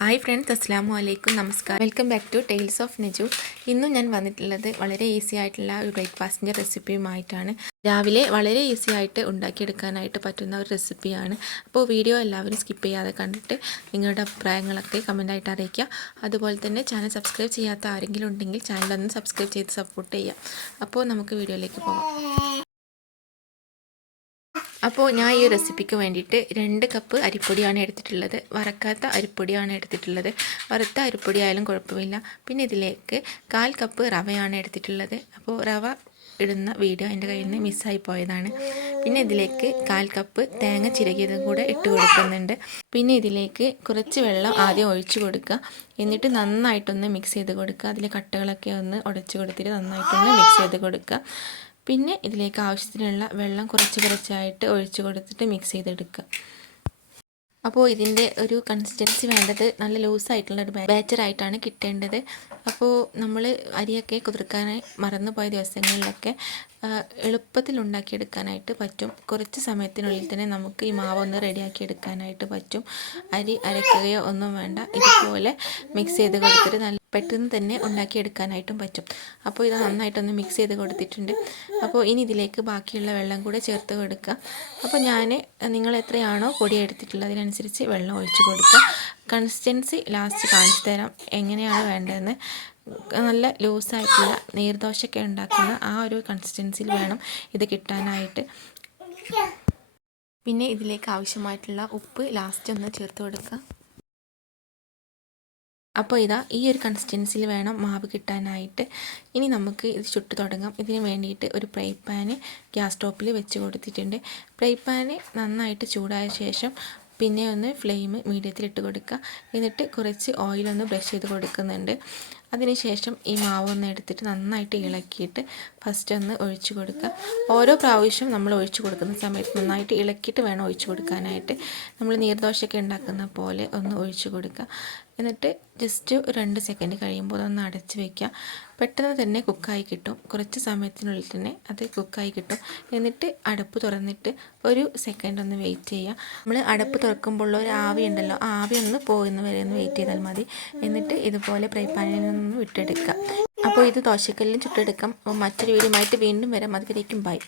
Hi friends, അസ്സലാമു അലൈക്കും, നമസ്കാരം. Welcome back to tales of Neju. ഇന്നും ഞാൻ വന്നിട്ടുള്ളത് വളരെ ഈസി ആയിട്ടുള്ള ഒരു ബ്രേക്ക്ഫാസ്റ്റിൻ്റെ റെസിപ്പിയുമായിട്ടാണ്. രാവിലെ വളരെ ഈസി ആയിട്ട് ഉണ്ടാക്കിയെടുക്കാനായിട്ട് പറ്റുന്ന ഒരു റെസിപ്പിയാണ്. അപ്പോൾ വീഡിയോ എല്ലാവരും സ്കിപ്പ് ചെയ്യാതെ കണ്ടിട്ട് നിങ്ങളുടെ അഭിപ്രായങ്ങളൊക്കെ കമൻറ്റായിട്ട് അറിയിക്കുക. അതുപോലെ തന്നെ ചാനൽ സബ്സ്ക്രൈബ് ചെയ്യാത്ത ആരെങ്കിലും ഉണ്ടെങ്കിൽ ചാനലൊന്ന് സബ്സ്ക്രൈബ് ചെയ്ത് സപ്പോർട്ട് ചെയ്യുക. അപ്പോൾ നമുക്ക് വീഡിയോയിലേക്ക് പോകാം. അപ്പോൾ ഞാൻ ഈ റെസിപ്പിക്ക് വേണ്ടിയിട്ട് 2 കപ്പ് അരിപ്പൊടിയാണ് എടുത്തിട്ടുള്ളത്. വറക്കാത്ത അരിപ്പൊടിയാണ് എടുത്തിട്ടുള്ളത്. വറുത്ത അരിപ്പൊടി ആയാലും കുഴപ്പമില്ല. പിന്നെ ഇതിലേക്ക് 1/4 കപ്പ് റവയാണ് എടുത്തിട്ടുള്ളത്. അപ്പോൾ റവ ഇടുന്ന വീഡിയോ എൻ്റെ കയ്യിൽ നിന്ന് മിസ്സായി പോയതാണ്. പിന്നെ ഇതിലേക്ക് 1/4 കപ്പ് തേങ്ങ ചിരകിയതും കൂടെ ഇട്ട് കൊടുക്കുന്നുണ്ട്. പിന്നെ ഇതിലേക്ക് കുറച്ച് വെള്ളം ആദ്യം ഒഴിച്ചു കൊടുക്കുക. എന്നിട്ട് നന്നായിട്ടൊന്ന് മിക്സ് ചെയ്ത് കൊടുക്കുക. അതിലെ കട്ടകളൊക്കെ ഒന്ന് ഉടച്ച് കൊടുത്തിട്ട് നന്നായിട്ടൊന്ന് മിക്സ് ചെയ്ത് കൊടുക്കുക. പിന്നെ ഇതിലേക്ക് ആവശ്യത്തിനുള്ള വെള്ളം കുറച്ചായിട്ട് ഒഴിച്ചു കൊടുത്തിട്ട് മിക്സ് ചെയ്തെടുക്കുക. അപ്പോൾ ഇതിൻ്റെ ഒരു കൺസിസ്റ്റൻസി വേണ്ടത് നല്ല ലൂസായിട്ടുള്ളൊരു ബാറ്ററായിട്ടാണ് കിട്ടേണ്ടത്. അപ്പോൾ നമ്മൾ അരിയൊക്കെ കുതിർക്കാനായി മറന്നുപോയ ദിവസങ്ങളിലൊക്കെ എളുപ്പത്തിൽ ഉണ്ടാക്കിയെടുക്കാനായിട്ട് പറ്റും. കുറച്ച് സമയത്തിനുള്ളിൽ തന്നെ നമുക്ക് ഈ മാവ് ഒന്ന് റെഡിയാക്കി എടുക്കാനായിട്ട് പറ്റും. അരി അരയ്ക്കുകയോ ഒന്നും വേണ്ട. ഇതുപോലെ മിക്സ് ചെയ്ത് കൊടുത്തിട്ട് നല്ല പെട്ടെന്ന് തന്നെ ഉണ്ടാക്കിയെടുക്കാനായിട്ടും പറ്റും. അപ്പോൾ ഇത് നന്നായിട്ടൊന്ന് മിക്സ് ചെയ്ത് കൊടുത്തിട്ടുണ്ട്. അപ്പോൾ ഇനി ഇതിലേക്ക് ബാക്കിയുള്ള വെള്ളം കൂടെ ചേർത്ത് കൊടുക്കുക. അപ്പോൾ നിങ്ങൾ എത്രയാണോ പൊടി എടുത്തിട്ടുള്ളത് അതിനനുസരിച്ച് വെള്ളം ഒഴിച്ച് കൊടുക്കുക. കൺസിസ്റ്റൻസി ലാസ്റ്റ് കാണിച്ചു തരാം എങ്ങനെയാണ് വേണ്ടതെന്ന്. നല്ല ലൂസായിട്ടുള്ള നീർദോശയൊക്കെ ഉണ്ടാക്കുന്ന ആ ഒരു കൺസിസ്റ്റൻസിയിൽ വേണം ഇത് കിട്ടാനായിട്ട്. പിന്നെ ഇതിലേക്ക് ആവശ്യമായിട്ടുള്ള ഉപ്പ് ലാസ്റ്റ് ഒന്ന് ചേർത്ത് കൊടുക്കുക. അപ്പോൾ ഈ ഒരു കൺസിസ്റ്റൻസിയിൽ വേണം മാവ് കിട്ടാനായിട്ട്. ഇനി നമുക്ക് ഇത് ചുട്ട് തുടങ്ങാം. ഇതിന് വേണ്ടിയിട്ട് ഒരു ഫ്രൈ പാന് ഗ്യാസ് സ്റ്റോപ്പിൽ വെച്ച് കൊടുത്തിട്ടുണ്ട്. ഫ്രൈ പാന് നന്നായിട്ട് ചൂടായ ശേഷം പിന്നെ ഒന്ന് ഫ്ലെയിം മീഡിയത്തിലിട്ട് കൊടുക്കുക. എന്നിട്ട് കുറച്ച് ഓയിലൊന്ന് ബ്രഷ് ചെയ്ത് കൊടുക്കുന്നുണ്ട്. അതിനുശേഷം ഈ മാവ് ഒന്ന് എടുത്തിട്ട് നന്നായിട്ട് ഇളക്കിയിട്ട് ഫസ്റ്റ് ഒന്ന് ഒഴിച്ചു കൊടുക്കുക. ഓരോ പ്രാവശ്യം നമ്മൾ ഒഴിച്ചു കൊടുക്കുന്ന സമയത്ത് നന്നായിട്ട് ഇളക്കിയിട്ട് വേണം ഒഴിച്ചു കൊടുക്കാനായിട്ട്. നമ്മൾ നീർദോശയൊക്കെ ഉണ്ടാക്കുന്ന പോലെ ഒന്ന് ഒഴിച്ചു കൊടുക്കുക. എന്നിട്ട് ജസ്റ്റ് 2 സെക്കൻഡ് കഴിയുമ്പോൾ ഒന്ന് അടച്ച് വയ്ക്കുക. പെട്ടെന്ന് തന്നെ കുക്കായി കിട്ടും. കുറച്ച് സമയത്തിനുള്ളിൽ തന്നെ അത് കുക്കായി കിട്ടും. എന്നിട്ട് അടപ്പ് തുറന്നിട്ട് 1 സെക്കൻഡ് ഒന്ന് വെയിറ്റ് ചെയ്യുക. നമ്മൾ അടപ്പ് തുറക്കുമ്പോൾ ഒരു ആവി ഉണ്ടല്ലോ, ആ ആവി ഒന്ന് പോകുന്ന വരെ ഒന്ന് വെയിറ്റ് ചെയ്താൽ മതി. എന്നിട്ട് ഇതുപോലെ ഫ്രൈ പാനിൽ നിന്ന് വിട്ടെടുക്കുക. അപ്പോൾ ഇത് ദോശക്കല്ലിൽ ചുട്ടെടുക്കാം. അപ്പോൾ മറ്റൊരു വീഡിയോയുമായിട്ട് വീണ്ടും വരാം. അതുവരേക്കും ബൈ.